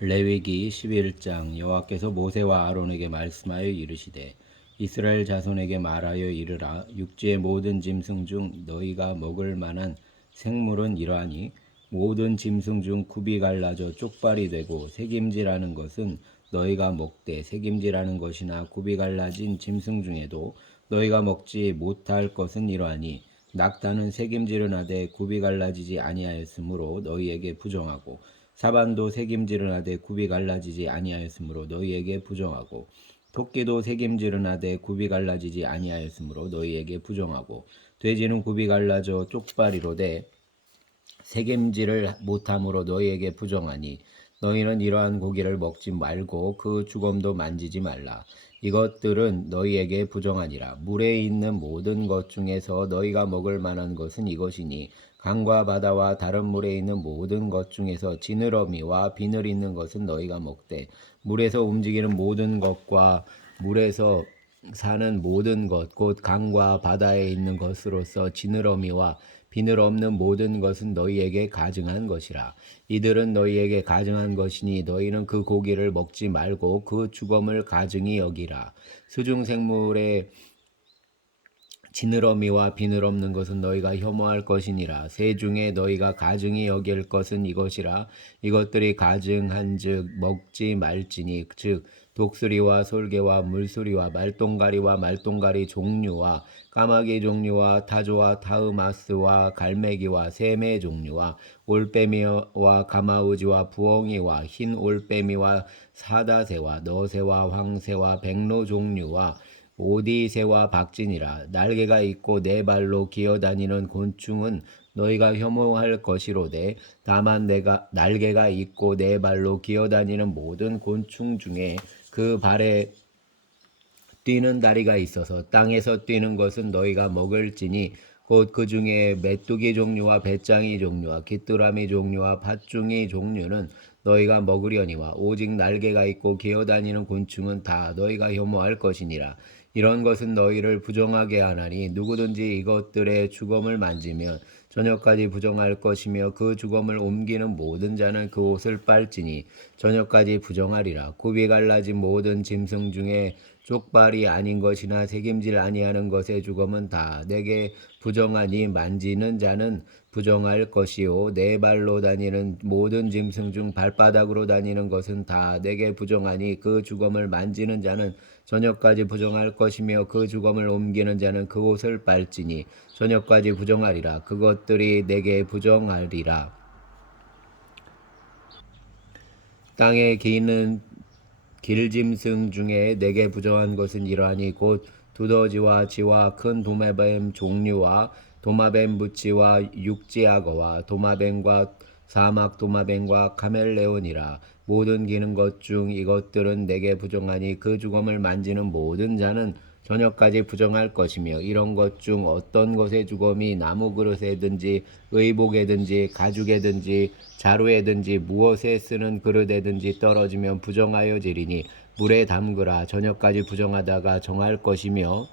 레위기 11장. 여호와께서 모세와 아론에게 말씀하여 이르시되 이스라엘 자손에게 말하여 이르라. 육지의 모든 짐승 중 너희가 먹을 만한 생물은 이러하니 모든 짐승 중 굽이 갈라져 쪽발이 되고 새김질하는 것은 너희가 먹되, 새김질하는 것이나 굽이 갈라진 짐승 중에도 너희가 먹지 못할 것은 이러하니 낙타는 새김질은 하되 굽이 갈라지지 아니하였으므로 너희에게 부정하고, 사반도 새김질은 하되 굽이 갈라지지 아니하였으므로 너희에게 부정하고, 토끼도 새김질은 하되 굽이 갈라지지 아니하였으므로 너희에게 부정하고, 돼지는 굽이 갈라져 쪽발이로되 새김질을 못함으로 너희에게 부정하니 너희는 이러한 고기를 먹지 말고 그 주검도 만지지 말라. 이것들은 너희에게 부정하니라. 물에 있는 모든 것 중에서 너희가 먹을 만한 것은 이것이니 강과 바다와 다른 물에 있는 모든 것 중에서 지느러미와 비늘 있는 것은 너희가 먹되, 물에서 움직이는 모든 것과 물에서 사는 모든 것, 곧 강과 바다에 있는 것으로서 지느러미와 비늘 없는 모든 것은 너희에게 가증한 것이라. 이들은 너희에게 가증한 것이니 너희는 그 고기를 먹지 말고 그 주검을 가증히 여기라. 수중생물의 지느러미와 비늘 없는 것은 너희가 혐오할 것이니라. 새 중에 너희가 가증히 여길 것은 이것이라. 이것들이 가증한즉 먹지 말지니, 즉 독수리와 솔개와 물수리와 말똥가리 종류와 까마귀 종류와 타조와 타흐마스와 갈매기와 샘의 종류와 올빼미와 가마우지와 부엉이와 흰 올빼미와 사다새와 너새와 황새와 백로 종류와 오디새와 박진이라. 날개가 있고 네 발로 기어다니는 곤충은 너희가 혐오할 것이로되, 다만 내가 날개가 있고 네 발로 기어다니는 모든 곤충 중에 그 발에 뛰는 다리가 있어서 땅에서 뛰는 것은 너희가 먹을지니, 곧 그 중에 메뚜기 종류와 배짱이 종류와 귀뚜라미 종류와 팥중이 종류는 너희가 먹으려니와 오직 날개가 있고 기어다니는 곤충은 다 너희가 혐오할 것이니라. 이런 것은 너희를 부정하게 하나니 누구든지 이것들의 주검을 만지면 저녁까지 부정할 것이며 그 주검을 옮기는 모든 자는 그 옷을 빨지니 저녁까지 부정하리라. 굽이 갈라진 모든 짐승 중에 쪽발이 아닌 것이나 새김질 아니하는 것의 주검은 다 내게 부정하니 만지는 자는 부정할 것이요 네 발로 다니는 모든 짐승 중 발바닥으로 다니는 것은 다 내게 부정하니 그 주검을 만지는 자는 저녁까지 부정할 것이며 그 주검을 옮기는 자는 그 옷을 빨지니 저녁까지 부정하리라. 그것들이 내게 부정하리라. 땅에 기는 길짐승 중에 내게 부정한 것은 이러하니 곧 두더지와 쥐와 큰 도마뱀 종류와 도마뱀 부치와 육지악어와 도마뱀과 사막 도마뱀과 카멜레온이라. 모든 기는 것 중 이것들은 내게 부정하니 그 주검을 만지는 모든 자는 저녁까지 부정할 것이며, 이런 것 중 어떤 것의 주검이 나무 그릇에든지 의복에든지 가죽에든지 자루에든지 무엇에 쓰는 그릇에든지 떨어지면 부정하여 지리니 물에 담그라. 저녁까지 부정하다가 정할 것이며,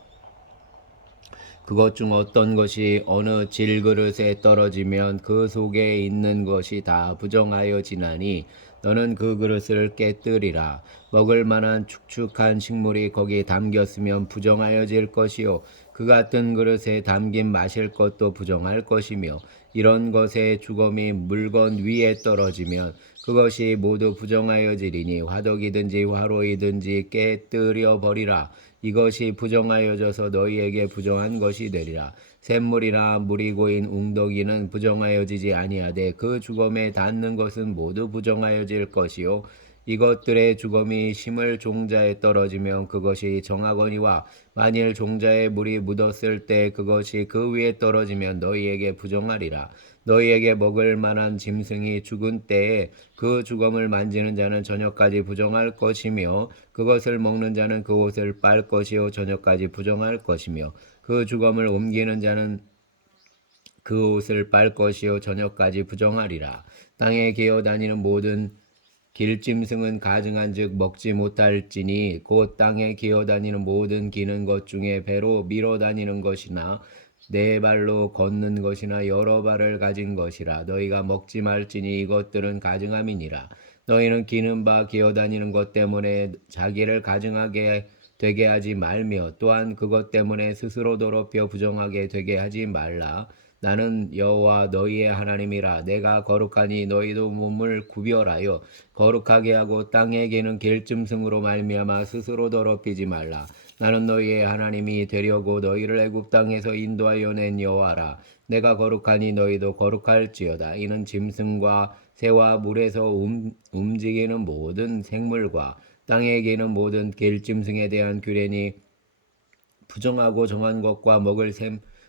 그것 중 어떤 것이 어느 질그릇에 떨어지면 그 속에 있는 것이 다 부정하여 지나니 너는 그 그릇을 깨뜨리라. 먹을 만한 축축한 식물이 거기 담겼으면 부정하여질 것이요 그 같은 그릇에 담긴 마실 것도 부정할 것이며, 이런 것의 주검이 물건 위에 떨어지면 그것이 모두 부정하여지리니 화덕이든지 화로이든지 깨뜨려 버리라. 이것이 부정하여져서 너희에게 부정한 것이 되리라. 샘물이나 물이 고인 웅덩이는 부정하여지지 아니하되 그 주검에 닿는 것은 모두 부정하여질 것이요 이것들의 주검이 심을 종자에 떨어지면 그것이 정하거니와 만일 종자에 물이 묻었을 때 그것이 그 위에 떨어지면 너희에게 부정하리라. 너희에게 먹을 만한 짐승이 죽은 때에 그 주검을 만지는 자는 저녁까지 부정할 것이며, 그것을 먹는 자는 그 옷을 빨 것이요 저녁까지 부정할 것이며, 그 주검을 옮기는 자는 그 옷을 빨 것이요 저녁까지 부정하리라. 땅에 기어다니는 모든 길짐승은 가증한즉 먹지 못할지니, 곧 땅에 기어다니는 모든 기는 것 중에 배로 밀어 다니는 것이나 네 발로 걷는 것이나 여러 발을 가진 것이라. 너희가 먹지 말지니 이것들은 가증함이니라. 너희는 기는 바 기어다니는 것 때문에 자기를 가증하게 되게 하지 말며 또한 그것 때문에 스스로 더럽혀 부정하게 되게 하지 말라. 나는 여호와 너희의 하나님이라. 내가 거룩하니 너희도 몸을 구별하여 거룩하게 하고 땅에 기는 길짐승으로 말미암아 스스로 더럽히지 말라. 나는 너희의 하나님이 되려고 너희를 애굽 땅에서 인도하여 낸 여호와라. 내가 거룩하니 너희도 거룩할지어다. 이는 짐승과 새와 물에서 움직이는 모든 생물과 땅에 기는 모든 길짐승에 대한 규례니 부정하고 정한 것과 먹을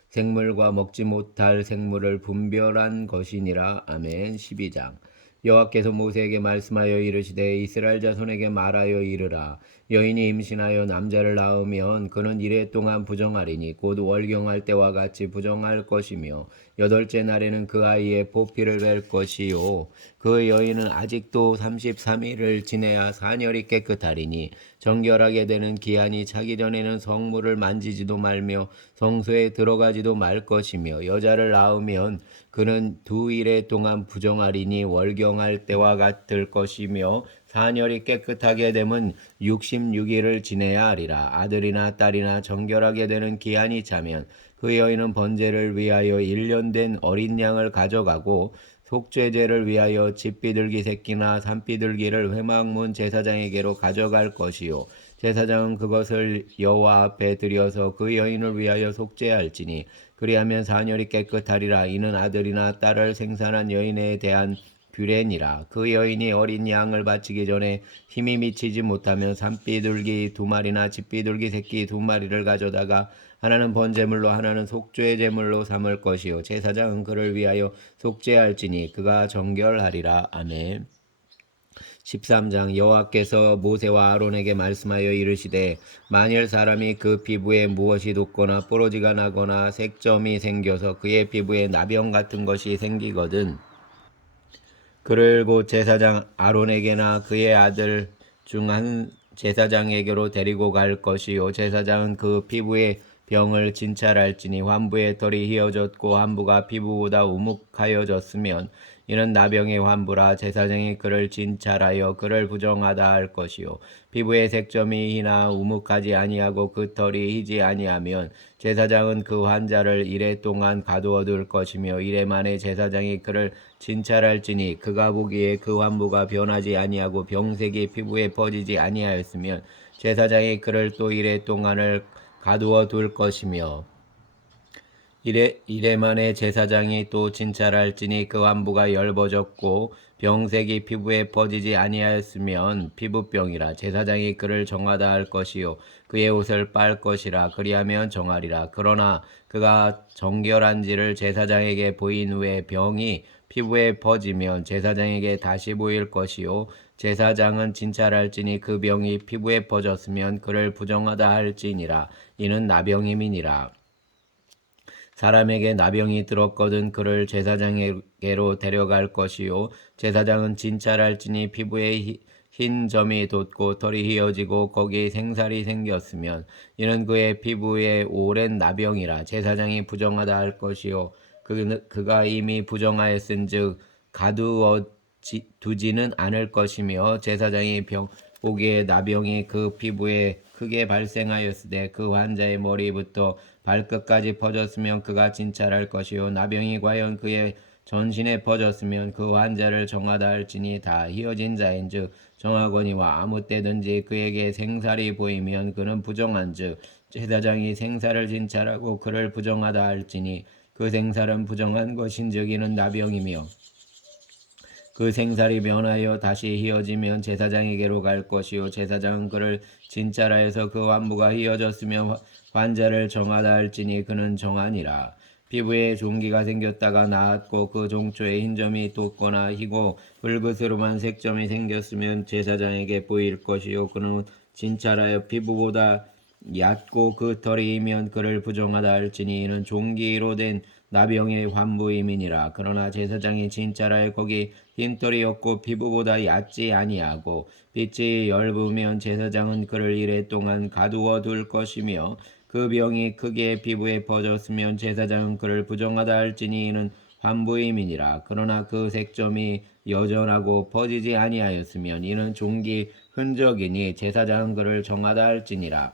생물과 먹지 못할 생물을 분별한 것이니라. 아멘. 12장. 여호와께서 모세에게 말씀하여 이르시되 이스라엘 자손에게 말하여 이르라. 여인이 임신하여 남자를 낳으면 그는 이레 동안 부정하리니 곧 월경할 때와 같이 부정할 것이며 여덟째 날에는 그 아이의 보피를 뺄 것이요 그 여인은 아직도 33일을 지내야 산열이 깨끗하리니 정결하게 되는 기한이 차기 전에는 성물을 만지지도 말며 성소에 들어가지도 말 것이며 여자를 낳으면 그는 2일 동안 부정하리니 월경할 때와 같을 것이며 산열이 깨끗하게 되면 66일을 지내야 하리라. 아들이나 딸이나 정결하게 되는 기한이 차면 그 여인은 번제를 위하여 1년 된 어린 양을 가져가고 속죄제를 위하여 집비둘기 새끼나 산비둘기를 회막문 제사장에게로 가져갈 것이요 제사장은 그것을 여호와 앞에 드려서 그 여인을 위하여 속죄할지니 그리하면 산열이 깨끗하리라. 이는 아들이나 딸을 생산한 여인에 대한 규례니라. 그 여인이 어린 양을 바치기 전에 힘이 미치지 못하면 산비둘기 2마리나 집비둘기 새끼 2마리를 가져다가 하나는 번제물로 하나는 속죄 제물로 삼을 것이요 제사장은 그를 위하여 속죄할지니 그가 정결하리라. 아멘. 13장. 여호와께서 모세와 아론에게 말씀하여 이르시되 만일 사람이 그 피부에 무엇이 돋거나 뽀로지가 나거나 색점이 생겨서 그의 피부에 나병 같은 것이 생기거든 그를 곧 제사장 아론에게나 그의 아들 중 한 제사장에게로 데리고 갈 것이요 제사장은 그 피부에 병을 진찰할지니 환부의 털이 휘어졌고 환부가 피부보다 우묵하여졌으면 이는 나병의 환부라. 제사장이 그를 진찰하여 그를 부정하다 할 것이요 피부의 색점이 희나 우묵하지 아니하고 그 털이 희지 아니하면 제사장은 그 환자를 이레 동안 가두어 둘 것이며 이레 만에 제사장이 그를 진찰할지니 그가 보기에 그 환부가 변하지 아니하고 병색이 피부에 퍼지지 아니하였으면 제사장이 그를 또 이레 동안을 가두어 둘 것이며 이래 만에 제사장이 또 진찰할지니 그 환부가 엷어졌고 병색이 피부에 퍼지지 아니하였으면 피부병이라. 제사장이 그를 정하다 할 것이요 그의 옷을 빨 것이라. 그리하면 정하리라. 그러나 그가 정결한지를 제사장에게 보인 후에 병이 피부에 퍼지면 제사장에게 다시 보일 것이요 제사장은 진찰할지니 그 병이 피부에 퍼졌으면 그를 부정하다 할지니라. 이는 나병임이니라. 사람에게 나병이 들었거든 그를 제사장에게로 데려갈 것이요 제사장은 진찰할지니 피부에 흰 점이 돋고 털이 휘어지고 거기에 생살이 생겼으면 이는 그의 피부에 오랜 나병이라. 제사장이 부정하다 할 것이요 그가 이미 부정하였은즉 가두어 두지는 않을 것이며 제사장이 보기에 나병이 그 피부에 크게 발생하였으되 그 환자의 머리부터 발끝까지 퍼졌으면 그가 진찰할 것이요 나병이 과연 그의 전신에 퍼졌으면 그 환자를 정하다 할지니 다 휘어진 자인즉 정하거니와 아무 때든지 그에게 생살이 보이면 그는 부정한즉 제사장이 생살을 진찰하고 그를 부정하다 할지니 그 생살은 부정한 것인즉 이는 나병이며 그 생살이 변하여 다시 휘어지면 제사장에게로 갈 것이요 제사장은 그를 진찰하여서 그 환부가 휘어졌으면 환자를 정하다 할지니 그는 정하니라. 피부에 종기가 생겼다가 나았고 그 종초에 흰점이 돋거나 희고 붉으스름한 색점이 생겼으면 제사장에게 보일 것이요 그는 진찰하여 피부보다 얕고 그 털이 이면 그를 부정하다 할지니 이는 종기로 된 나병의 환부임이니라. 그러나 제사장이 진찰하여 거기 흰털이 없고 피부보다 얕지 아니하고 빛이 엷으면 제사장은 그를 이레 동안 가두어 둘 것이며 그 병이 크게 피부에 퍼졌으면 제사장은 그를 부정하다 할지니 이는 환부임이니라. 그러나 그 색점이 여전하고 퍼지지 아니하였으면 이는 종기 흔적이니 제사장은 그를 정하다 할지니라.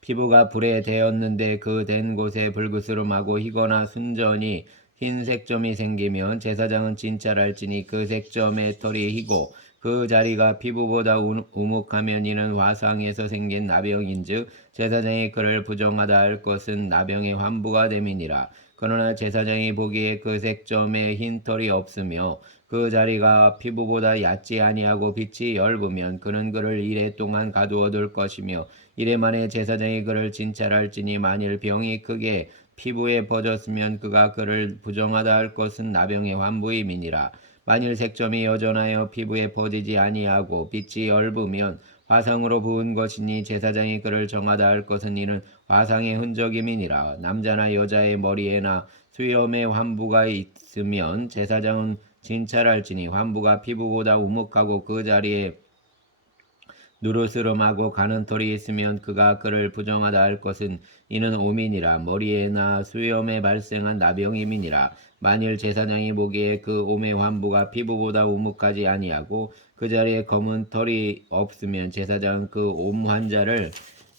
피부가 불에 대었는데 그 된 곳에 불그스름하고 희거나 순전히 흰 색점이 생기면 제사장은 진찰할지니 그 색점의 털이 희고 그 자리가 피부보다 우묵하면 이는 화상에서 생긴 나병인즉 제사장이 그를 부정하다 할 것은 나병의 환부가 됨이니라. 그러나 제사장이 보기에 그 색점에 흰 털이 없으며 그 자리가 피부보다 얕지 아니하고 빛이 엷으면 그는 그를 이래 동안 가두어 둘 것이며 이래 만에 제사장이 그를 진찰할지니 만일 병이 크게 피부에 퍼졌으면 그가 그를 부정하다 할 것은 나병의 환부임이니라. 만일 색점이 여전하여 피부에 퍼지지 아니하고 빛이 엷으면 화상으로 부은 것이니 제사장이 그를 정하다 할 것은 이는 화상의 흔적임이니라. 남자나 여자의 머리에나 수염에 환부가 있으면 제사장은 진찰할지니 환부가 피부보다 우묵하고 그 자리에 누르스름하고 가는 털이 있으면 그가 그를 부정하다 할 것은 이는 오민이라. 머리에나 수염에 발생한 나병임이니라. 만일 제사장이 보기에 그 오매 환부가 피부보다 우묵하지 아니하고 그 자리에 검은 털이 없으면 제사장은 그 옴 환자를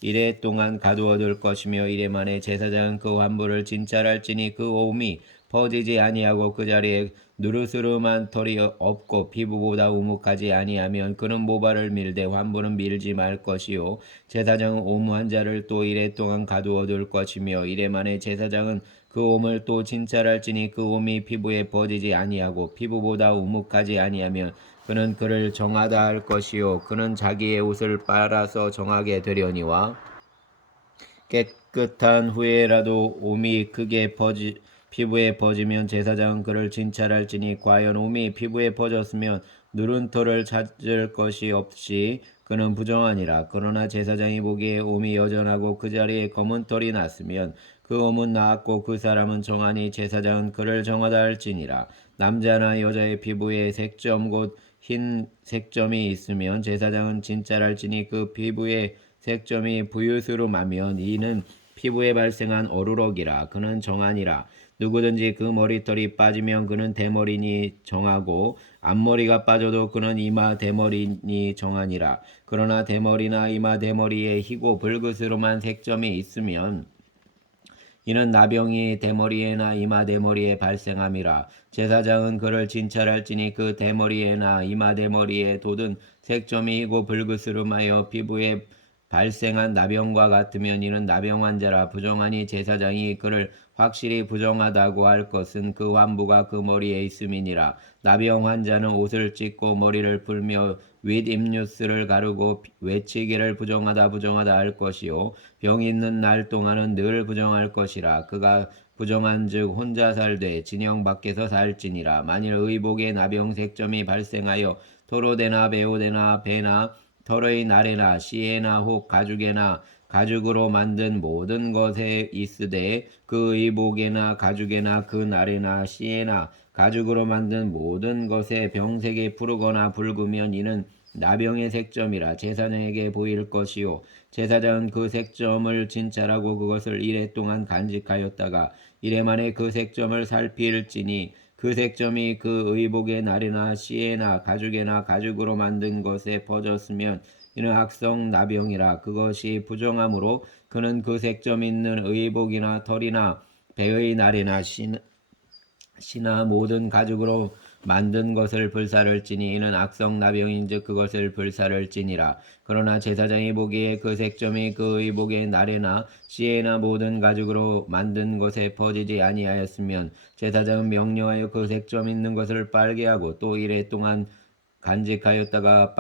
이래 동안 가두어 둘 것이며 이래 만에 제사장은 그 환부를 진찰할지니 그 옴이 퍼지지 아니하고 그 자리에 누르스름한 털이 없고 피부보다 우묵하지 아니하면 그는 모발을 밀되 환부는 밀지 말 것이요 제사장은 옴 환자를 또 이래 동안 가두어 둘 것이며 이래 만에 제사장은 그 옴을 또 진찰할지니 그 옴이 피부에 퍼지지 아니하고 피부보다 우묵하지 아니하면 그는 그를 정하다 할 것이요 그는 자기의 옷을 빨아서 정하게 되려니와 깨끗한 후에라도 옴이 크게 피부에 퍼지면 제사장은 그를 진찰할지니 과연 옴이 피부에 퍼졌으면 누른 털을 찾을 것이 없이 그는 부정하니라. 그러나 제사장이 보기에 옴이 여전하고 그 자리에 검은 털이 났으면 그 옴은 나았고 그 사람은 정하니 제사장은 그를 정하다 할지니라. 남자나 여자의 피부에 색점 곧 흰 색점이 있으면 제사장은 진찰할지니 그 피부에 색점이 부유스름하면 이는 피부에 발생한 어루럭이라. 그는 정하니라. 누구든지 그 머리털이 빠지면 그는 대머리니 정하고 앞머리가 빠져도 그는 이마 대머리니 정하니라. 그러나 대머리나 이마 대머리에 희고 불그스름한 색점이 있으면 이는 나병이 대머리에나 이마 대머리에 발생함이라. 제사장은 그를 진찰할지니 그 대머리에나 이마 대머리에 돋은 색점이 희고 불그스름하여 피부에 발생한 나병과 같으면 이는 나병 환자라. 부정하니 제사장이 그를 확실히 부정하다고 할 것은 그 환부가 그 머리에 있음이니라. 나병 환자는 옷을 찢고 머리를 풀며 윗입뉴스를 가르고 외치기를 부정하다 할 것이요 병 있는 날 동안은 늘 부정할 것이라. 그가 부정한즉 혼자 살되 진영 밖에서 살지니라. 만일 의복에 나병 색점이 발생하여 토로되나 베오되나 배나 털의 날에나 씨에나 혹 가죽에나 가죽으로 만든 모든 것에 있으되 그 의복에나 가죽에나 그 날에나 씨에나 가죽으로 만든 모든 것에 병색이 푸르거나 붉으면 이는 나병의 색점이라. 제사장에게 보일 것이요 제사장은 그 색점을 진찰하고 그것을 이래 동안 간직하였다가 이래 만에 그 색점을 살필지니 그 색점이 그 의복의 날에나 씨에나 가죽에나 가죽으로 만든 것에 퍼졌으면 이는 악성 나병이라. 그것이 부정함으로 그는 그 색점 있는 의복이나 털이나 배의 날에나 씨나 모든 가죽으로 만든 것을 불사를지니 이는 악성 나병인즉 그것을 불사를지니라. 그러나 제사장이 보기에 그 색점이 그 의복의 날에나 씨에나 모든 가죽으로 만든 것에 퍼지지 아니하였으면 제사장은 명령하여 그 색점 있는 것을 빨게 하고 또 이래 동안 간직하였다가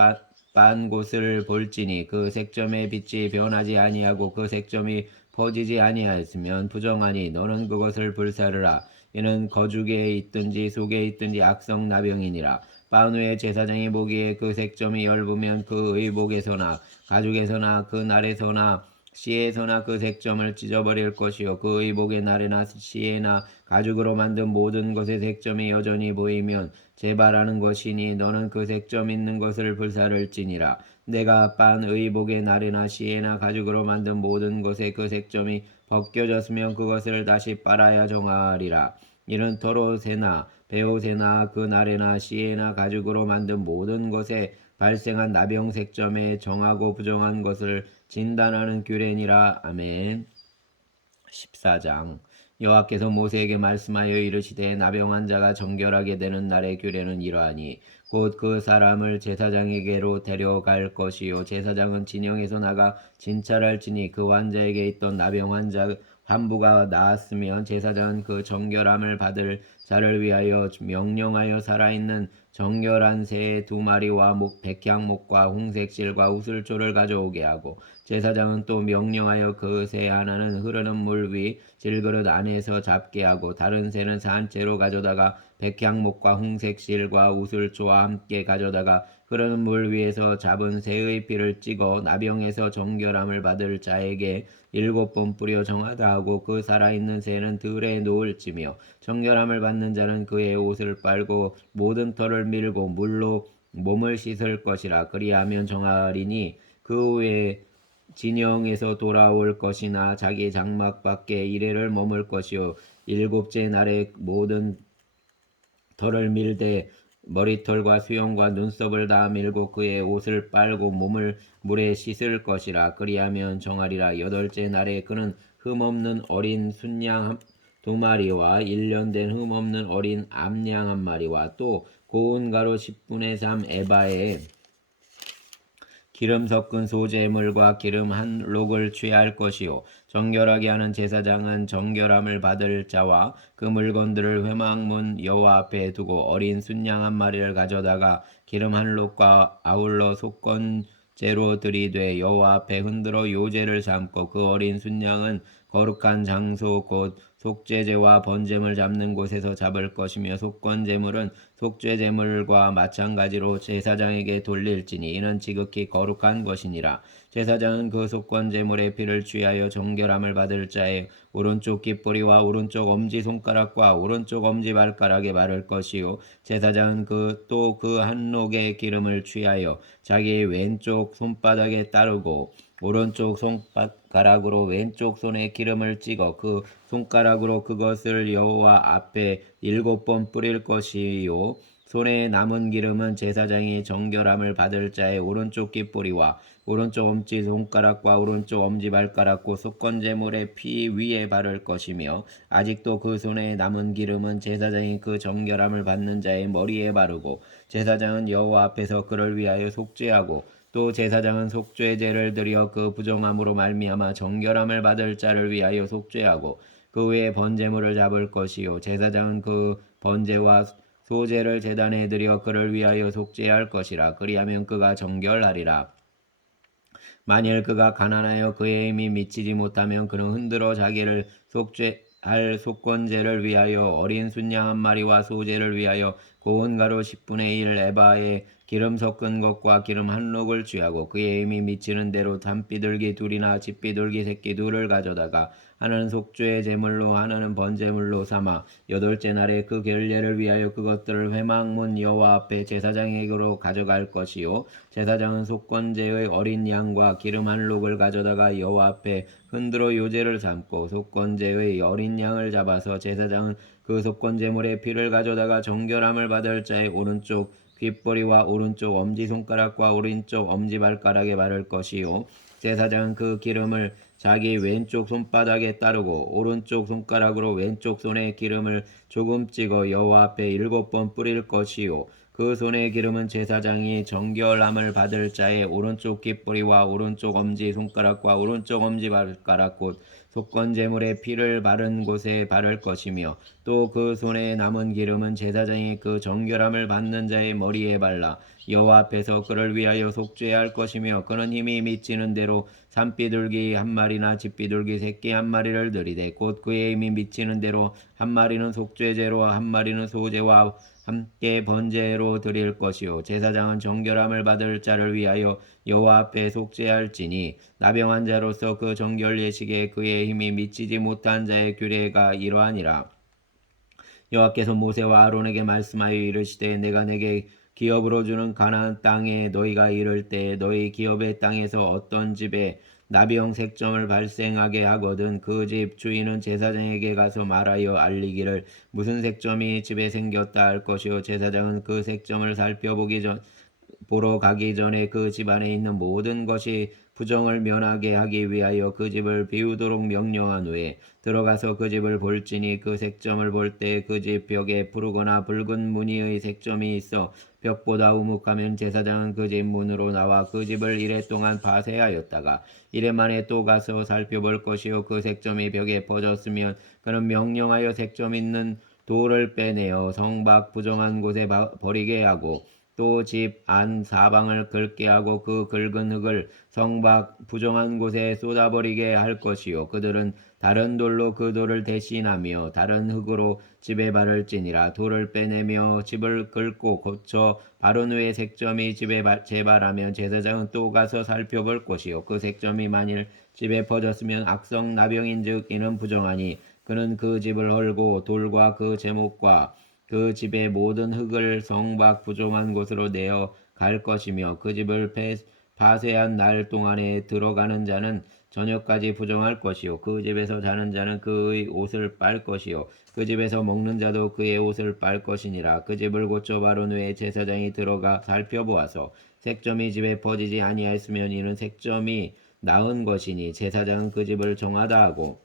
빤 곳을 볼지니 그 색점의 빛이 변하지 아니하고 그 색점이 퍼지지 아니하였으면 부정하니 너는 그것을 불사르라. 이는 거죽에 있든지 속에 있든지 악성 나병이니라. 빤 후에 제사장이 보기에 그 색점이 엷으면 그 의복에서나 가죽에서나 그 날에서나 씨에서나 그 색점을 찢어버릴 것이요 그 의복의 날에나 씨에나 가죽으로 만든 모든 것의 색점이 여전히 보이면 재발하는 것이니 너는 그 색점 있는 것을 불사를지니라. 내가 빤 의복의 날에나 씨에나 가죽으로 만든 모든 것에 그 색점이 벗겨졌으면 그것을 다시 빨아야 정하리라. 이는 털옷에나 베옷에나 그 날에나 시에나 가죽으로 만든 모든 것에 발생한 나병색점에 정하고 부정한 것을 진단하는 규례니라. 아멘. 14장. 여호와께서 모세에게 말씀하여 이르시되 나병 자가 정결하게 되는 날의 규례는 이러하니 곧 그 사람을 제사장에게로 데려갈 것이요 제사장은 진영에서 나가 진찰할지니 그 환자에게 있던 나병 환자 환부가 나았으면 제사장은 그 정결함을 받을 자를 위하여 명령하여 살아있는 정결한 새 2마리와 백향목과 홍색실과 우슬초를 가져오게 하고 제사장은 또 명령하여 그 새 하나는 흐르는 물 위 질그릇 안에서 잡게 하고 다른 새는 산채로 가져다가 백향목과 홍색실과 우슬초와 함께 가져다가 흐르는 물 위에서 잡은 새의 피를 찍어 나병에서 정결함을 받을 자에게 7번 뿌려 정하다 하고 그 살아있는 새는 들에 놓을지며 정결함을 받는 자는 그의 옷을 빨고 모든 털을 밀고 물로 몸을 씻을 것이라. 그리하면 정하리니 그 후에 진영에서 돌아올 것이나 자기 장막 밖에 이래를 머물 것이요 7째 날에 모든 털을 밀되 머리털과 수염과 눈썹을 다 밀고 그의 옷을 빨고 몸을 물에 씻을 것이라. 그리하면 정하리라. 8째 날에 그는 흠없는 어린 순양 2마리와 1년 된 흠없는 어린 암양 1마리와 또 고운 가루 10분의 3 에바에 기름 섞은 소재물과 기름 한 록을 취할 것이요 정결하게 하는 제사장은 정결함을 받을 자와 그 물건들을 회막문 여호와 앞에 두고 어린 순양 1마리를 가져다가 기름 한 록과 아울러 속건제로 들이되 여호와 앞에 흔들어 요제를 삼고 그 어린 순양은 거룩한 장소 곧 속죄제와 번제물 잡는 곳에서 잡을 것이며 속건제물은 속죄제물과 마찬가지로 제사장에게 돌릴지니 이는 지극히 거룩한 것이니라. 제사장은 그 속건제물의 피를 취하여 정결함을 받을 자의 오른쪽 깃뿌리와 오른쪽 엄지손가락과 오른쪽 엄지발가락에 바를 것이요 제사장은 또 그 한록의 기름을 취하여 자기 왼쪽 손바닥에 따르고 오른쪽 손가락으로 왼쪽 손에 기름을 찍어 그 손가락으로 그것을 여호와 앞에 7번 뿌릴 것이요 손에 남은 기름은 제사장이 정결함을 받을 자의 오른쪽 깃뿌리와 오른쪽 엄지손가락과 오른쪽 엄지발가락과 속건제물의 피 위에 바를 것이며 아직도 그 손에 남은 기름은 제사장이 그 정결함을 받는 자의 머리에 바르고 제사장은 여호와 앞에서 그를 위하여 속죄하고 또 제사장은 속죄제를 드려 그 부정함으로 말미암아 정결함을 받을 자를 위하여 속죄하고 그 후에 번제물을 잡을 것이요 제사장은 그 번제와 소제를 제단에 드려 그를 위하여 속죄할 것이라. 그리하면 그가 정결하리라. 만일 그가 가난하여 그의 힘이 미치지 못하면 그는 흔들어 자기를 속죄할 속건제를 위하여 어린 순양 1마리와 소제를 위하여 고운 가루 10분의 1 에바에 기름 섞은 것과 기름 한 록을 취하고 그의 힘이 미치는 대로 단비둘기 2이나 집비둘기 새끼 2를 가져다가 하나는 속죄의 제물로 하나는 번제물로 삼아 8째 날에 그 결례를 위하여 그것들을 회막문 여호와 앞에 제사장에게로 가져갈 것이요 제사장은 속건제의 어린 양과 기름 한 록을 가져다가 여호와 앞에 흔들어 요제를 삼고 속건제의 어린 양을 잡아서 제사장은 그 속건제물의 피를 가져다가 정결함을 받을 자의 오른쪽 귓뿌리와 오른쪽 엄지손가락과 오른쪽 엄지발가락에 바를 것이요 제사장은 그 기름을 자기 왼쪽 손바닥에 따르고 오른쪽 손가락으로 왼쪽 손에 기름을 조금 찍어 여호와 앞에 7번 뿌릴 것이요 그 손의 기름은 제사장이 정결함을 받을 자의 오른쪽 깃뿌리와 오른쪽 엄지손가락과 오른쪽 엄지발가락 곧 속건제물의 피를 바른 곳에 바를 것이며 또 그 손에 남은 기름은 제사장이 그 정결함을 받는 자의 머리에 발라 여호와 앞에서 그를 위하여 속죄할 것이며 그는 힘이 미치는 대로 산비둘기 1마리나 집비둘기 새끼 1마리를 들이되 곧 그의 힘이 미치는 대로 1마리는 속죄제로 1마리는 소제와 함께 번제로 드릴 것이요 제사장은 정결함을 받을 자를 위하여 여호와 앞에 속죄할지니 나병한 자로서 그 정결 예식에 그의 힘이 미치지 못한 자의 규례가 이러하니라. 여호와께서 모세와 아론에게 말씀하여 이르시되 내가 내게 기업으로 주는 가나안 땅에 너희가 이를 때 너희 기업의 땅에서 어떤 집에 나병 색점을 발생하게 하거든 그 집 주인은 제사장에게 가서 말하여 알리기를 무슨 색점이 집에 생겼다 할 것이요 제사장은 그 색점을 보러 가기 전에 그 집안에 있는 모든 것이 부정을 면하게 하기 위하여 그 집을 비우도록 명령한 후에 들어가서 그 집을 볼지니 그 색점을 볼 때 그 집 벽에 푸르거나 붉은 무늬의 색점이 있어 벽보다 우묵하면 제사장은 그 집 문으로 나와 그 집을 이래 동안 파쇄하였다가 이래 만에 또 가서 살펴볼 것이요 그 색점이 벽에 퍼졌으면 그는 명령하여 색점 있는 돌을 빼내어 성 밖 부정한 곳에 버리게 하고 또 집 안 사방을 긁게 하고 그 긁은 흙을 성 밖 부정한 곳에 쏟아버리게 할 것이요 그들은 다른 돌로 그 돌을 대신하며 다른 흙으로 집에 바를지니라 돌을 빼내며 집을 긁고 고쳐 바른 후에 색점이 집에 재발하면 제사장은 또 가서 살펴볼 것이요 그 색점이 만일 집에 퍼졌으면 악성 나병인즉 이는 부정하니 그는 그 집을 헐고 돌과 그 제목과 그 집의 모든 흙을 성 밖 부정한 곳으로 내어 갈 것이며 그 집을 파쇄한 날 동안에 들어가는 자는 저녁까지 부정할 것이요 그 집에서 자는 자는 그의 옷을 빨 것이요 그 집에서 먹는 자도 그의 옷을 빨 것이니라 그 집을 고쳐 바른 후에 제사장이 들어가 살펴보아서 색점이 집에 퍼지지 아니하였으면 이는 색점이 나은 것이니 제사장은 그 집을 정하다 하고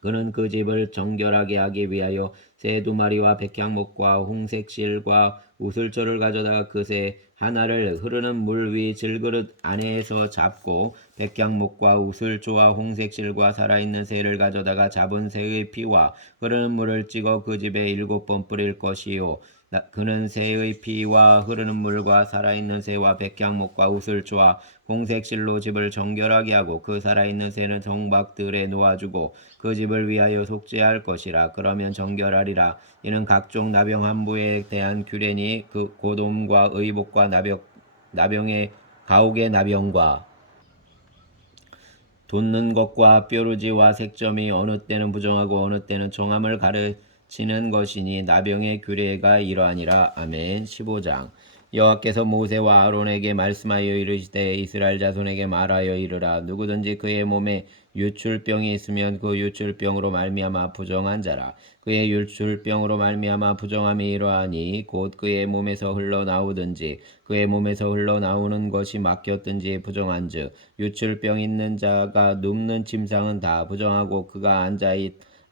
그는 그 집을 정결하게 하기 위하여 새 2마리와 백향목과 홍색실과 우슬초를 가져다가 그 새 하나를 흐르는 물 위 질그릇 안에서 잡고 백향목과 우슬초와 홍색실과 살아있는 새를 가져다가 잡은 새의 피와 흐르는 물을 찍어 그 집에 7번 뿌릴 것이요 그는 새의 피와 흐르는 물과 살아있는 새와 백향목과 우슬초와 홍색실로 집을 정결하게 하고 그 살아있는 새는 성박들에 놓아주고 그 집을 위하여 속죄할 것이라 그러면 정결하리라 이는 각종 나병 함부에 대한 규례니 그 고돔과 의복과 나병의 가옥의 나병과 돋는 것과 뾰루지와 색점이 어느 때는 부정하고 어느 때는 정함을 가르치는 것이니 나병의 규례가 이러하니라. 아멘. 15장 여호와께서 모세와 아론에게 말씀하여 이르시되 이스라엘 자손에게 말하여 이르라 누구든지 그의 몸에 유출병이 있으면 그 유출병으로 말미암아 부정한 자라 그의 유출병으로 말미암아 부정함이 이러하니 곧 그의 몸에서 흘러나오든지 그의 몸에서 흘러나오는 것이 막혔든지 부정한즉 유출병 있는 자가 눕는 침상은 다 부정하고 그가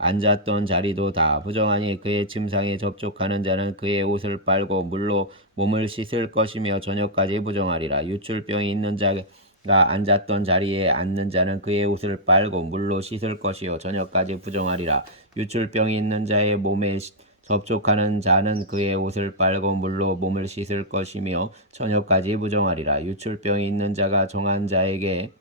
앉았던 자리도 다 부정하니 그의 침상에 접촉하는 자는 그의 옷을 빨고 물로 몸을 씻을 것이며 저녁까지 부정하리라. 유출병이 있는 자가 앉았던 자리에 앉는 자는 그의 옷을 빨고 물로 씻을 것이요 저녁까지 부정하리라. 유출병이 있는 자의 몸에 접촉하는 자는 그의 옷을 빨고 물로 몸을 씻을 것이며 저녁까지 부정하리라. 유출병이 있는 자가 정한 자에게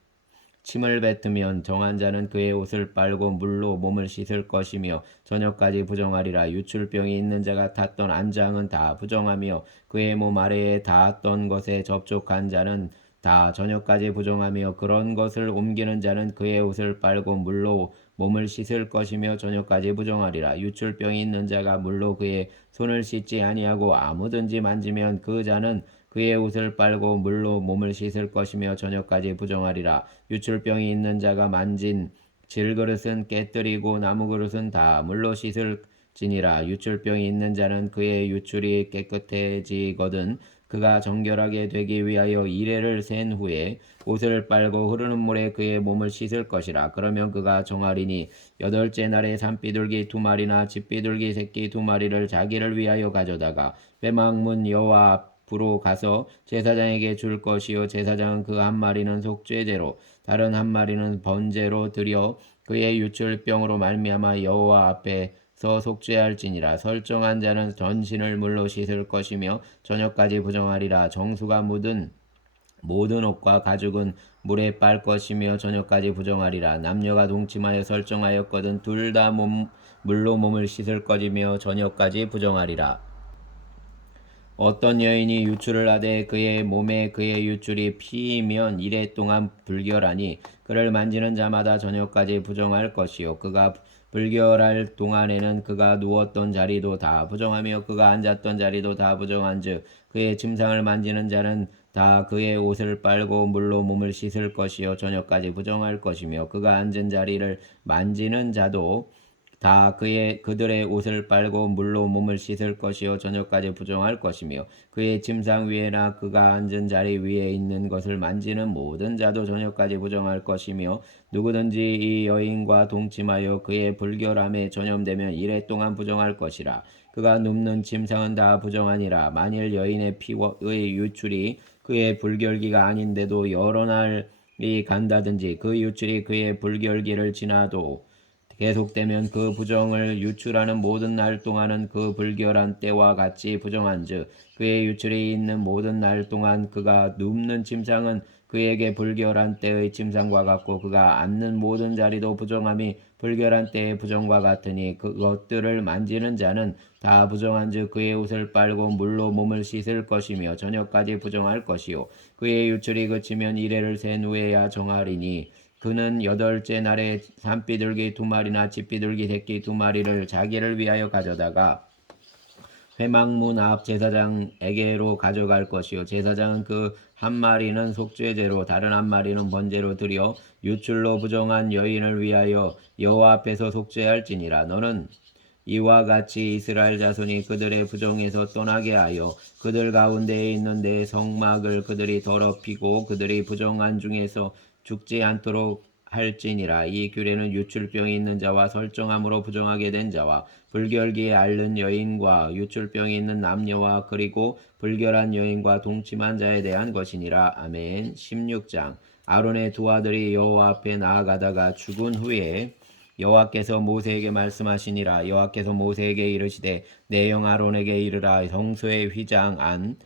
침을 뱉으면 정한 자는 그의 옷을 빨고 물로 몸을 씻을 것이며 저녁까지 부정하리라. 유출병이 있는 자가 탔던 안장은 다 부정하며 그의 몸 아래에 닿았던 것에 접촉한 자는 다 저녁까지 부정하며 그런 것을 옮기는 자는 그의 옷을 빨고 물로 몸을 씻을 것이며 저녁까지 부정하리라. 유출병이 있는 자가 물로 그의 손을 씻지 아니하고 아무든지 만지면 그 자는 그의 옷을 빨고 물로 몸을 씻을 것이며 저녁까지 부정하리라. 유출병이 있는 자가 만진 질그릇은 깨뜨리고 나무그릇은 다 물로 씻을지니라. 유출병이 있는 자는 그의 유출이 깨끗해지거든 그가 정결하게 되기 위하여 이레를 센 후에 옷을 빨고 흐르는 물에 그의 몸을 씻을 것이라. 그러면 그가 정하리니 8째 날에 산비둘기 2마리나 집비둘기 새끼 2마리를 자기를 위하여 가져다가 빼막문 여호와 앞으로 가서 제사장에게 줄 것이요 제사장은 그 한 마리는 속죄제로 다른 한 마리는 번제로 드려 그의 유출병으로 말미암아 여호와 앞에서 속죄할지니라. 설정한 자는 전신을 물로 씻을 것이며 저녁까지 부정하리라. 정수가 묻은 모든 옷과 가죽은 물에 빨 것이며 저녁까지 부정하리라. 남녀가 동침하여 설정하였거든 둘 다 물로 몸을 씻을 것이며 저녁까지 부정하리라. 어떤 여인이 유출을 하되 그의 몸에 그의 유출이 피이면 이래 동안 불결하니 그를 만지는 자마다 저녁까지 부정할 것이요 그가 불결할 동안에는 그가 누웠던 자리도 다 부정하며 그가 앉았던 자리도 다 부정한즉 그의 침상을 만지는 자는 다 그의 옷을 빨고 물로 몸을 씻을 것이요 저녁까지 부정할 것이며 그가 앉은 자리를 만지는 자도 다 그들의 옷을 빨고 물로 몸을 씻을 것이요 저녁까지 부정할 것이며 그의 침상 위에나 그가 앉은 자리 위에 있는 것을 만지는 모든 자도 저녁까지 부정할 것이며 누구든지 이 여인과 동침하여 그의 불결함에 전염되면 이래 동안 부정할 것이라. 그가 눕는 침상은 다 부정하니라. 만일 여인의 피의 유출이 그의 불결기가 아닌데도 여러 날이 간다든지 그 유출이 그의 불결기를 지나도 계속되면 그 부정을 유출하는 모든 날 동안은 그 불결한 때와 같이 부정한즉 그의 유출이 있는 모든 날 동안 그가 눕는 침상은 그에게 불결한 때의 침상과 같고 그가 앉는 모든 자리도 부정함이 불결한 때의 부정과 같으니 그것들을 만지는 자는 다 부정한즉 그의 옷을 빨고 물로 몸을 씻을 것이며 저녁까지 부정할 것이요 그의 유출이 그치면 이래를 센 후에야 정하리니 그는 여덟째 날에 산비둘기 2마리나 집비둘기 새끼 2마리를 자기를 위하여 가져다가 회막문 앞 제사장에게로 가져갈 것이요 제사장은 그 한 마리는 속죄제로 다른 한 마리는 번제로 드려 유출로 부정한 여인을 위하여 여호와 앞에서 속죄할지니라. 너는 이와 같이 이스라엘 자손이 그들의 부정에서 떠나게 하여 그들 가운데에 있는 내 성막을 그들이 더럽히고 그들이 부정한 중에서 죽지 않도록 할지니라. 이 규례는 유출병이 있는 자와 설정함으로 부정하게 된 자와 불결기에 앓는 여인과 유출병이 있는 남녀와 그리고 불결한 여인과 동침한 자에 대한 것이니라. 아멘. 16장. 아론의 두 아들이 여호와 앞에 나아가다가 죽은 후에 여호와께서 모세에게 말씀하시니라. 여호와께서 모세에게 이르시되 내 형 아론에게 이르라. 성소의 휘장 안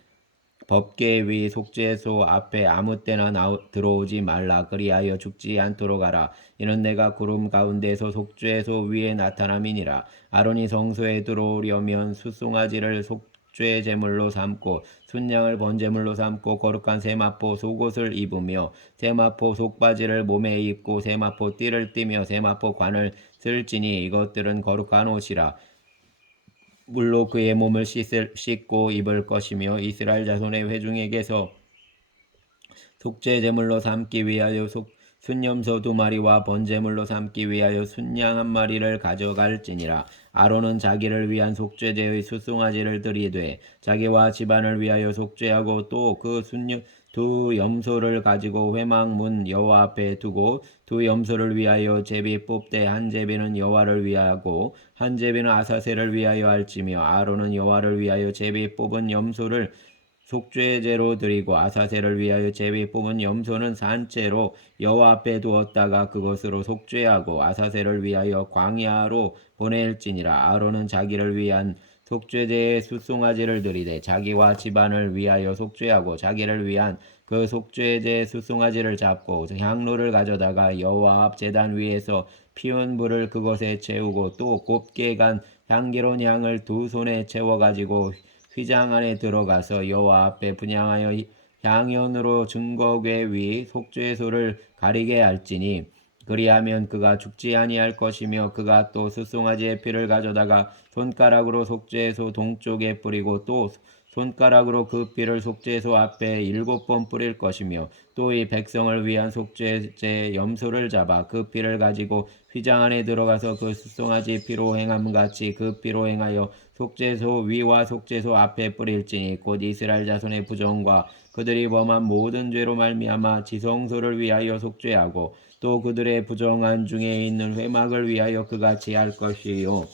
법궤 위 속죄소 앞에 아무 때나 들어오지 말라. 그리하여 죽지 않도록 하라. 이는 내가 구름 가운데서 속죄소 위에 나타남이니라. 아론이 성소에 들어오려면 숫송아지를 속죄 제물로 삼고 순양을 번제물로 삼고 거룩한 세마포 속옷을 입으며 세마포 속바지를 몸에 입고 세마포 띠를 띠며 세마포 관을 쓸지니 이것들은 거룩한 옷이라. 물로 그의 몸을 씻고 입을 것이며 이스라엘 자손의 회중에게서 속죄 제물로 삼기 위하여 순염소 2마리와 번제물로 삼기 위하여 순양 1마리를 가져갈지니라. 아론은 자기를 위한 속죄제의 숫송아지를 드리되 자기와 집안을 위하여 속죄하고 또 그 두 염소를 가지고 회막문 여호와 앞에 두고 두 염소를 위하여 제비 뽑되 한 제비는 여호와를 위하고 한 제비는 아사셀을 위하여 할지며 아론은 여호와를 위하여 제비 뽑은 염소를 속죄제로 드리고 아사셀을 위하여 제비 뽑은 염소는 산채로 여호와 앞에 두었다가 그것으로 속죄하고 아사셀을 위하여 광야로 보낼지니라. 아론은 자기를 위한 속죄제의 숫송아지를 드리되 자기와 집안을 위하여 속죄하고 자기를 위한 그 속죄제의 숫송아지를 잡고 향로를 가져다가 여호와 앞 제단 위에서 피운 불을 그것에 채우고 또 곱게 간 향기로운 향을 2손에 채워 가지고 휘장 안에 들어가서 여호와 앞에 분향하여 향연으로 증거궤 위 속죄소를 가리게 할지니 그리하면 그가 죽지 아니할 것이며 그가 또 숫송아지의 피를 가져다가 손가락으로 속죄소 동쪽에 뿌리고 또 손가락으로 그 피를 속죄소 앞에 7번 뿌릴 것이며 또 이 백성을 위한 속죄제 염소를 잡아 그 피를 가지고 휘장 안에 들어가서 그 숫송아지 피로 행함같이 그 피로 행하여 속죄소 위와 속죄소 앞에 뿌릴지니 곧 이스라엘 자손의 부정과 그들이 범한 모든 죄로 말미암아 지성소를 위하여 속죄하고 또 그들의 부정한 중에 있는 회막을 위하여 그같이 할 것이요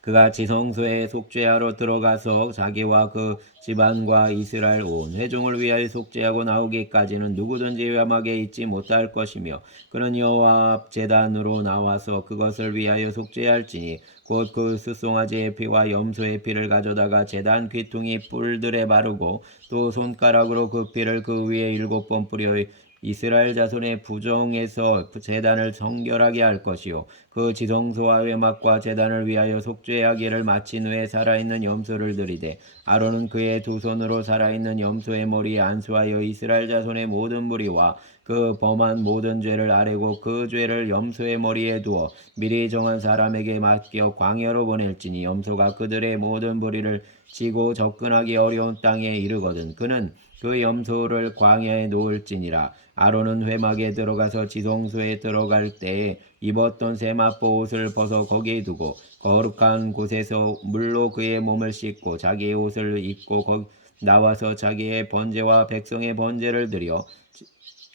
그가 지성소에 속죄하러 들어가서 자기와 그 집안과 이스라엘 온 회중을 위하여 속죄하고 나오기까지는 누구든지 회막에 있지 못할 것이며 그는 여호와 앞 제단으로 나와서 그것을 위하여 속죄할지니 곧 그 숫송아지의 피와 염소의 피를 가져다가 제단 귀퉁이 뿔들에 바르고 또 손가락으로 그 피를 그 위에 7번 뿌려 이스라엘 자손의 부정에서 제단을 성결하게 할 것이요 그 지성소와 회막과 제단을 위하여 속죄하기를 마친 후에 살아있는 염소를 드리되 아론은 그의 2손으로 살아있는 염소의 머리에 안수하여 이스라엘 자손의 모든 무리와 그 범한 모든 죄를 아뢰고 그 죄를 염소의 머리에 두어 미리 정한 사람에게 맡겨 광야로 보낼지니 염소가 그들의 모든 무리를 지고 접근하기 어려운 땅에 이르거든 그는 그 염소를 광야에 놓을지니라. 아론은 회막에 들어가서 지성소에 들어갈 때에 입었던 세마포 옷을 벗어 거기에 두고 거룩한 곳에서 물로 그의 몸을 씻고 자기의 옷을 입고 나와서 자기의 번제와 백성의 번제를 드려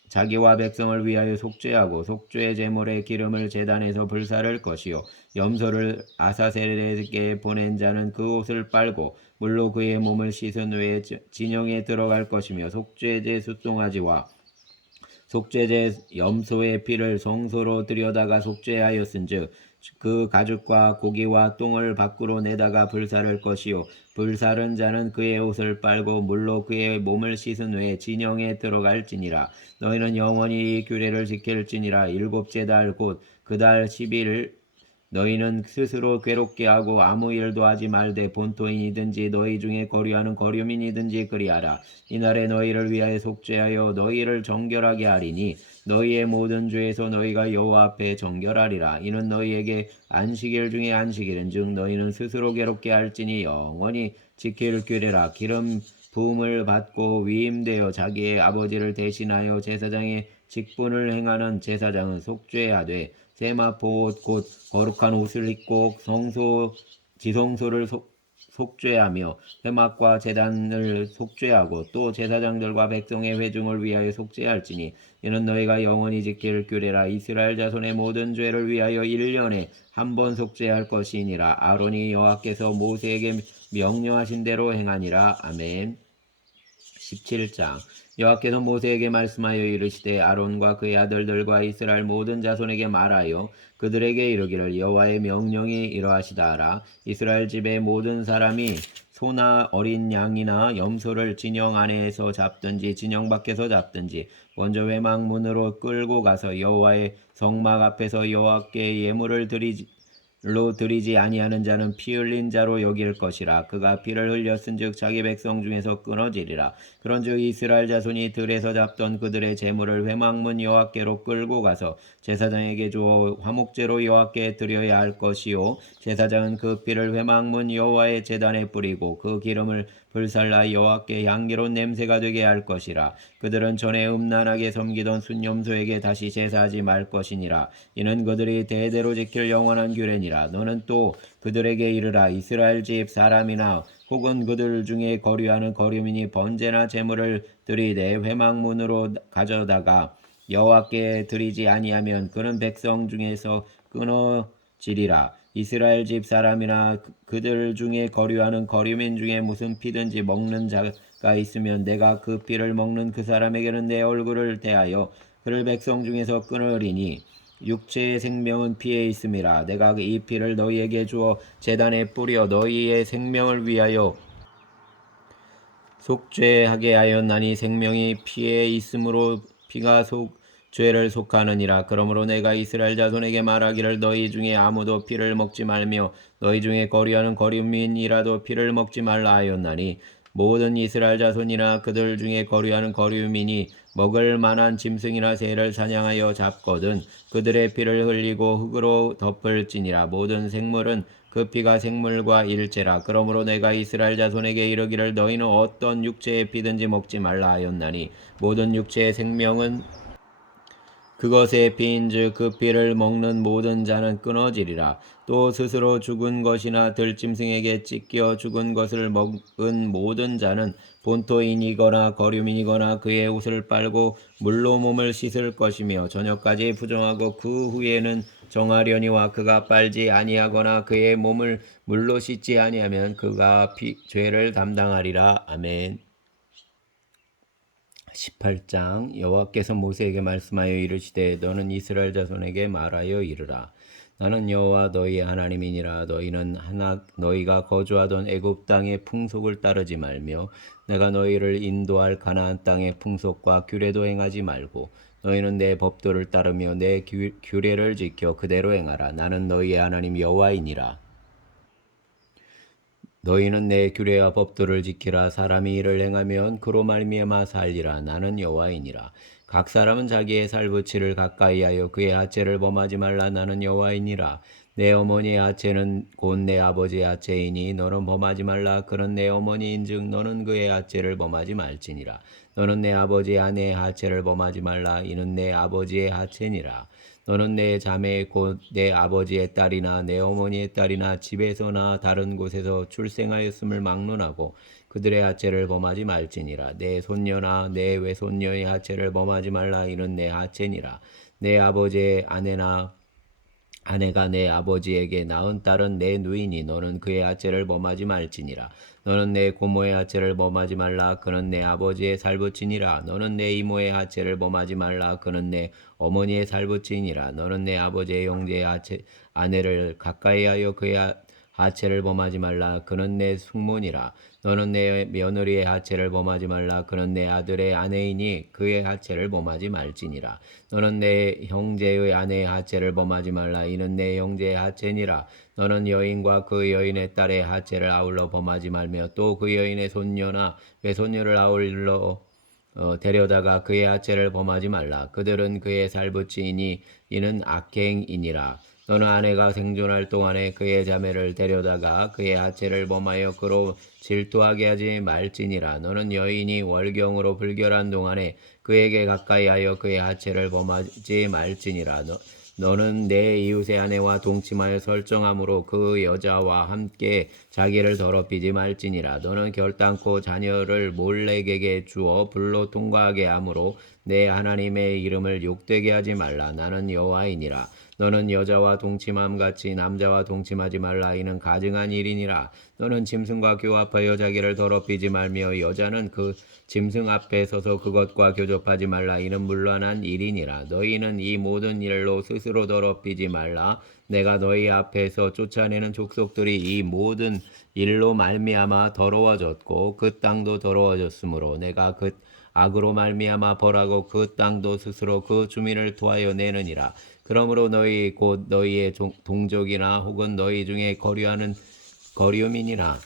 자기와 백성을 위하여 속죄하고 속죄 제물의 기름을 제단에서 불사를 것이요 염소를 아사셀에게 보낸 자는 그 옷을 빨고 물로 그의 몸을 씻은 후에 진영에 들어갈 것이며 속죄제 숫송아지와 속죄제 염소의 피를 성소로 들여다가 속죄하였은즉 그 가죽과 고기와 똥을 밖으로 내다가 불사를 것이요 불사른 자는 그의 옷을 빨고 물로 그의 몸을 씻은 후에 진영에 들어갈지니라. 너희는 영원히 이 규례를 지킬지니라. 일곱째 달 곧 그 달 10일 너희는 스스로 괴롭게 하고 아무 일도 하지 말되 본토인이든지 너희 중에 거류하는 거류민이든지 그리하라. 이날에 너희를 위하여 속죄하여 너희를 정결하게 하리니 너희의 모든 죄에서 너희가 여호와 앞에 정결하리라. 이는 너희에게 안식일 중에 안식일은즉 너희는 스스로 괴롭게 할지니 영원히 지킬 규례라. 기름 부음을 받고 위임되어 자기의 아버지를 대신하여 제사장의 직분을 행하는 제사장은 속죄하되 세마포 옷 곧 거룩한 옷을 입고 지성소를 속죄하며 회막과 제단을 속죄하고 또 제사장들과 백성의 회중을 위하여 속죄할지니 이는 너희가 영원히 지킬 규례라. 이스라엘 자손의 모든 죄를 위하여 1년에 한 번 속죄할 것이니라. 아론이 여호와께서 모세에게 명령하신 대로 행하니라. 아멘. 17장 여호와께서 모세에게 말씀하여 이르시되 아론과 그의 아들들과 이스라엘 모든 자손에게 말하여 그들에게 이르기를 여호와의 명령이 이러하시다 하라. 이스라엘 집의 모든 사람이 소나 어린 양이나 염소를 진영 안에서 잡든지 진영 밖에서 잡든지 먼저 회막문으로 끌고 가서 여호와의 성막 앞에서 여호와께 예물을 드리지 아니하는 자는 피 흘린 자로 여길 것이라. 그가 피를 흘렸은즉 자기 백성 중에서 끊어지리라. 그런즉 이스라엘 자손이 들에서 잡던 그들의 제물을 회막문 여호와께로 끌고 가서 제사장에게 주어 화목제로 여호와께 드려야 할 것이요 제사장은 그 피를 회막문 여호와의 제단에 뿌리고 그 기름을 불살라 여호와께 향기로운 냄새가 되게 할 것이라. 그들은 전에 음란하게 섬기던 순염소에게 다시 제사하지 말 것이니라. 이는 그들이 대대로 지킬 영원한 규례니라. 너는 또 그들에게 이르라. 이스라엘 집 사람이나 혹은 그들 중에 거류하는 거류민이 번제나 제물을 드리되 회막문으로 가져다가 여호와께 드리지 아니하면 그는 백성 중에서 끊어지리라. 이스라엘 집 사람이나 그들 중에 거류하는 거류민 중에 무슨 피든지 먹는 자가 있으면 내가 그 피를 먹는 그 사람에게는 내 얼굴을 대하여 그를 백성 중에서 끊으리니 육체의 생명은 피에 있음이라. 내가 이 피를 너희에게 주어 제단에 뿌려 너희의 생명을 위하여 속죄하게 하였나니 생명이 피에 있으므로 피가 죄를 속하느니라. 그러므로 내가 이스라엘 자손에게 말하기를 너희 중에 아무도 피를 먹지 말며 너희 중에 거류하는 거류민이라도 피를 먹지 말라 하였나니 모든 이스라엘 자손이나 그들 중에 거류하는 거류민이 먹을 만한 짐승이나 새를 사냥하여 잡거든 그들의 피를 흘리고 흙으로 덮을지니라. 모든 생물은 그 피가 생물과 일체라. 그러므로 내가 이스라엘 자손에게 이르기를 너희는 어떤 육체의 피든지 먹지 말라 하였나니 모든 육체의 생명은 그것의 피인즉 그 피를 먹는 모든 자는 끊어지리라. 또 스스로 죽은 것이나 들짐승에게 찢겨 죽은 것을 먹은 모든 자는 본토인이거나 거류민이거나 그의 옷을 빨고 물로 몸을 씻을 것이며 저녁까지 부정하고 그 후에는 정하려니와 그가 빨지 아니하거나 그의 몸을 물로 씻지 아니하면 그가 죄를 담당하리라. 아멘. 18장 여호와께서 모세에게 말씀하여 이르시되 너는 이스라엘 자손에게 말하여 이르라. 나는 여호와 너희의 하나님이니라. 너희는 너희가 거주하던 애굽 땅의 풍속을 따르지 말며 내가 너희를 인도할 가나안 땅의 풍속과 규례도 행하지 말고 너희는 내 법도를 따르며 내 규례를 지켜 그대로 행하라. 나는 너희의 하나님 여호와이니라. 너희는 내 규례와 법도를 지키라. 사람이 이를 행하면 그로 말미암아 살리라. 나는 여호와이니라. 각 사람은 자기의 살부치를 가까이하여 그의 하체를 범하지 말라. 나는 여호와이니라. 내 어머니의 하체는 곧 내 아버지의 하체이니 너는 범하지 말라. 그는 내 어머니인즉 너는 그의 하체를 범하지 말지니라. 너는 내 아버지의 아내의 하체를 범하지 말라. 이는 내 아버지의 하체니라. 너는 내 자매 곧 내 아버지의 딸이나 내 어머니의 딸이나 집에서나 다른 곳에서 출생하였음을 막론하고 그들의 하체를 범하지 말지니라. 내 손녀나 내 외손녀의 하체를 범하지 말라. 이는 내 하체니라. 내 아버지의 아내가 내 아버지에게 낳은 딸은 내 누이니 너는 그의 하체를 범하지 말지니라. 너는 내 고모의 하체를 범하지 말라. 그는 내 아버지의 살부친이라. 너는 내 이모의 하체를 범하지 말라. 그는 내 어머니의 살부친이라. 너는 내 아버지의 형제의 아내를 가까이하여 그의 하체를 범하지 말라. 그는 내 숙모니라. 너는 내 며느리의 하체를 범하지 말라. 그는 내 아들의 아내이니 그의 하체를 범하지 말지니라. 너는 내 형제의 아내의 하체를 범하지 말라. 이는 내 형제의 하체니라. 너는 여인과 그 여인의 딸의 하체를 아울러 범하지 말며 또 그 여인의 손녀나 외손녀를 아울러 데려다가 그의 하체를 범하지 말라. 그들은 그의 살부치이니 이는 악행이니라. 너는 아내가 생존할 동안에 그의 자매를 데려다가 그의 하체를 범하여 그로 질투하게 하지 말지니라. 너는 여인이 월경으로 불결한 동안에 그에게 가까이하여 그의 하체를 범하지 말지니라. 너는 내 이웃의 아내와 동침하여 설정함으로 그 여자와 함께 자기를 더럽히지 말지니라. 너는 결단코 자녀를 몰렉에게 주어 불로 통과하게 함으로 내 하나님의 이름을 욕되게 하지 말라. 나는 여호와이니라. 너는 여자와 동침함 같이 남자와 동침하지 말라. 이는 가증한 일이니라. 너는 짐승과 교합하여 자기를 더럽히지 말며 여자는 그 짐승 앞에 서서 그것과 교접하지 말라. 이는 문란한 일이니라. 너희는 이 모든 일로 스스로 더럽히지 말라. 내가 너희 앞에서 쫓아내는 족속들이 이 모든 일로 말미암아 더러워졌고 그 땅도 더러워졌으므로 내가 그 악으로 말미암아 벌하고 그 땅도 스스로 그 주민을 토하여 내느니라. 그러므로 너희 곧 너희의 동족이나 혹은 너희 중에 거류민이나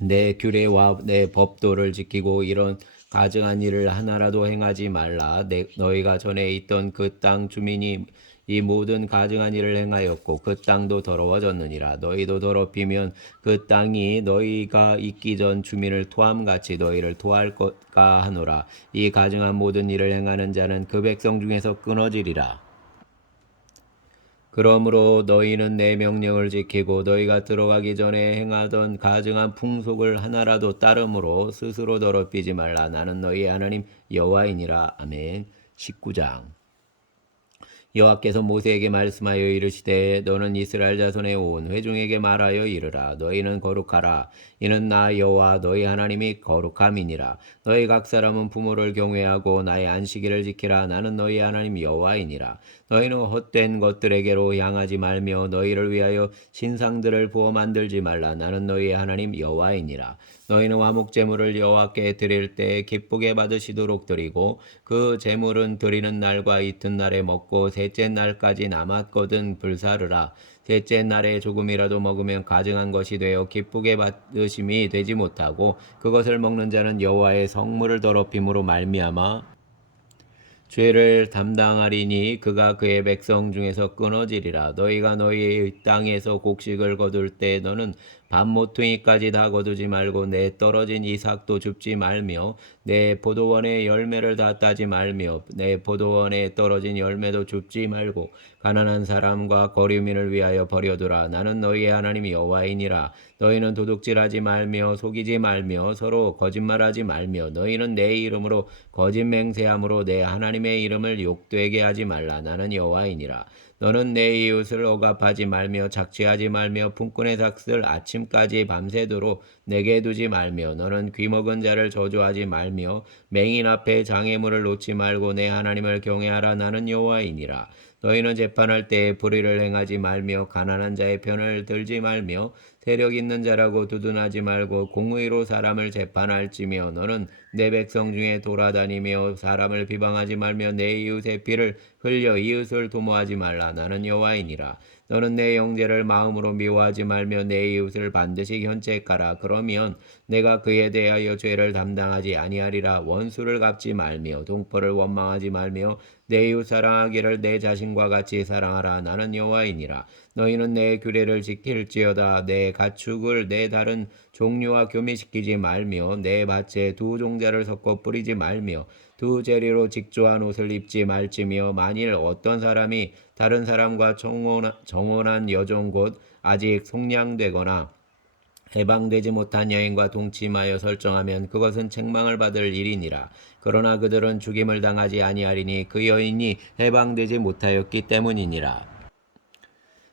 내 규례와 내 법도를 지키고 이런 가증한 일을 하나라도 행하지 말라. 너희가 전에 있던 그 땅 주민이 이 모든 가증한 일을 행하였고 그 땅도 더러워졌느니라. 너희도 더럽히면 그 땅이 너희가 있기 전 주민을 토함같이 너희를 토할까 하노라. 이 가증한 모든 일을 행하는 자는 그 백성 중에서 끊어지리라. 그러므로 너희는 내 명령을 지키고 너희가 들어가기 전에 행하던 가증한 풍속을 하나라도 따름으로 스스로 더럽히지 말라. 나는 너희 하나님 여호와이니라. 아멘. 19장. 여호와께서 모세에게 말씀하여 이르시되 너는 이스라엘 자손의 온 회중에게 말하여 이르라. 너희는 거룩하라. 이는 나 여호와 너희 하나님이 거룩함이니라. 너희 각 사람은 부모를 경외하고 나의 안식일을 지키라. 나는 너희 하나님 여호와이니라. 너희는 헛된 것들에게로 향하지 말며 너희를 위하여 신상들을 부어 만들지 말라. 나는 너희 하나님 여호와이니라. 너희는 화목 제물을 여호와께 드릴 때 기쁘게 받으시도록 드리고 그 제물은 드리는 날과 이튿날에 먹고 셋째 날까지 남았거든 불사르라. 셋째 날에 조금이라도 먹으면 가증한 것이 되어 기쁘게 받으심이 되지 못하고 그것을 먹는 자는 여호와의 성물을 더럽힘으로 말미암아 죄를 담당하리니 그가 그의 백성 중에서 끊어지리라. 너희가 너희의 땅에서 곡식을 거둘 때 너는 밥 모퉁이까지 다 거두지 말고 내 떨어진 이삭도 줍지 말며 내 포도원의 열매를 다 따지 말며 내 포도원에 떨어진 열매도 줍지 말고 가난한 사람과 거류민을 위하여 버려두라. 나는 너희의 하나님 여호와이니라. 너희는 도둑질하지 말며 속이지 말며 서로 거짓말하지 말며 너희는 내 이름으로 거짓 맹세함으로 내 하나님의 이름을 욕되게 하지 말라. 나는 여호와이니라. 너는 내 이웃을 억압하지 말며 착취하지 말며 품꾼의 삭슬 아침까지 밤새도록 내게 두지 말며 너는 귀먹은 자를 저주하지 말며 맹인 앞에 장애물을 놓지 말고 내 하나님을 경외하라. 나는 여호와이니라. 너희는 재판할 때에 불의를 행하지 말며 가난한 자의 편을 들지 말며 세력 있는 자라고 두둔하지 말고 공의로 사람을 재판할지며 너는 내 백성 중에 돌아다니며 사람을 비방하지 말며 내 이웃의 피를 흘려 이웃을 도모하지 말라. 나는 여호와이니라. 너는 내 형제를 마음으로 미워하지 말며 내 이웃을 반드시 견책하라. 그러면 내가 그에 대하여 죄를 담당하지 아니하리라. 원수를 갚지 말며 동포를 원망하지 말며 내 이웃 사랑하기를 내 자신과 같이 사랑하라. 나는 여호와이니라. 너희는 내 규례를 지킬지어다. 내 가축을 내 다른 종류와 교미시키지 말며 내 밭에 두 종자를 섞어 뿌리지 말며 두 재리로 직조한 옷을 입지 말지며 만일 어떤 사람이 다른 사람과 정혼한 여종 곧 아직 속량되거나 해방되지 못한 여인과 동침하여 설정하면 그것은 책망을 받을 일이니라. 그러나 그들은 죽임을 당하지 아니하리니 그 여인이 해방되지 못하였기 때문이니라.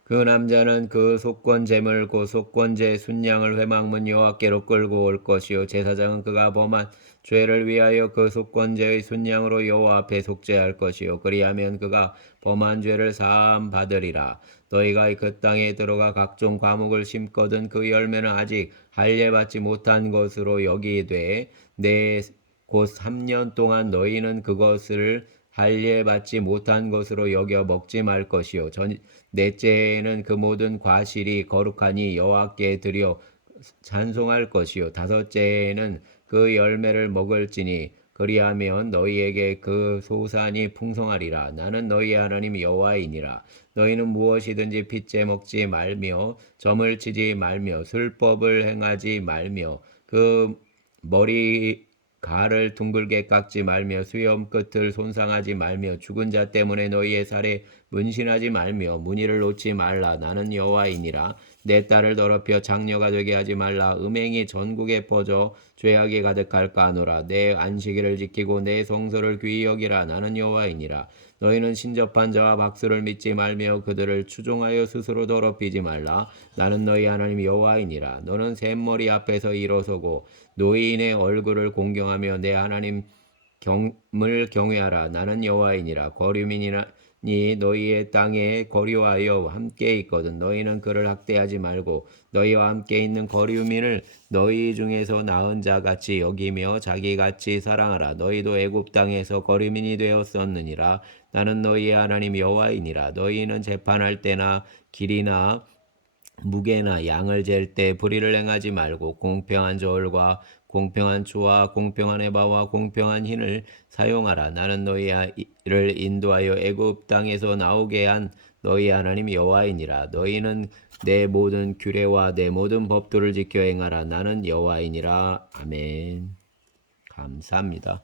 그 남자는 그 속건제물 곧 속건제 순양을 회막문 여호와께로 끌고 올 것이요 제사장은 그가 범한 죄를 위하여 그 속건제의 순양으로 여호와 앞에 속죄할 것이요 그리하면 그가 범한 죄를 사함 받으리라. 너희가 그 땅에 들어가 각종 과목을 심거든 그 열매는 아직 할례 받지 못한 것으로 여기되 내 곧 3년 동안 너희는 그것을 할례 받지 못한 것으로 여겨 먹지 말 것이요 넷째에는 그 모든 과실이 거룩하니 여호와께 드려 찬송할 것이요 다섯째에는 그 열매를 먹을지니 그리하면 너희에게 그 소산이 풍성하리라. 나는 너희의 하나님 여호와이니라. 너희는 무엇이든지 핏째 먹지 말며 점을 치지 말며 술법을 행하지 말며 그 머리 가를 둥글게 깎지 말며 수염 끝을 손상하지 말며 죽은 자 때문에 너희의 살에 문신하지 말며 문의를 놓지 말라. 나는 여호와이니라. 내 딸을 더럽혀 장녀가 되게 하지 말라. 음행이 전국에 퍼져 죄악이 가득할까 하노라. 내 안식일을 지키고 내 성소를 귀히 여기라. 나는 여호와이니라. 너희는 신접한 자와 박수를 믿지 말며 그들을 추종하여 스스로 더럽히지 말라. 나는 너희 하나님 여호와이니라. 너는 샘머리 앞에서 일어서고 노인의 얼굴을 공경하며 내 하나님 경을 경외하라. 나는 여호와이니라. 거류민이 너희의 땅에 거류하여 함께 있거든 너희는 그를 학대하지 말고 너희와 함께 있는 거류민을 너희 중에서 나은 자 같이 여기며 자기 같이 사랑하라. 너희도 애굽 땅에서 거류민이 되었었느니라. 나는 너희의 하나님 여호와이니라. 너희는 재판할 때나 길이나 무게나 양을 잴 때 불의를 행하지 말고 공평한 저울과 공평한 추와 공평한 에바와 공평한 흰을 사용하라. 나는 너희를 인도하여 애굽 땅에서 나오게 한 너희 하나님 여호와이니라. 너희는 내 모든 규례와 내 모든 법도를 지켜 행하라. 나는 여호와이니라. 아멘. 감사합니다.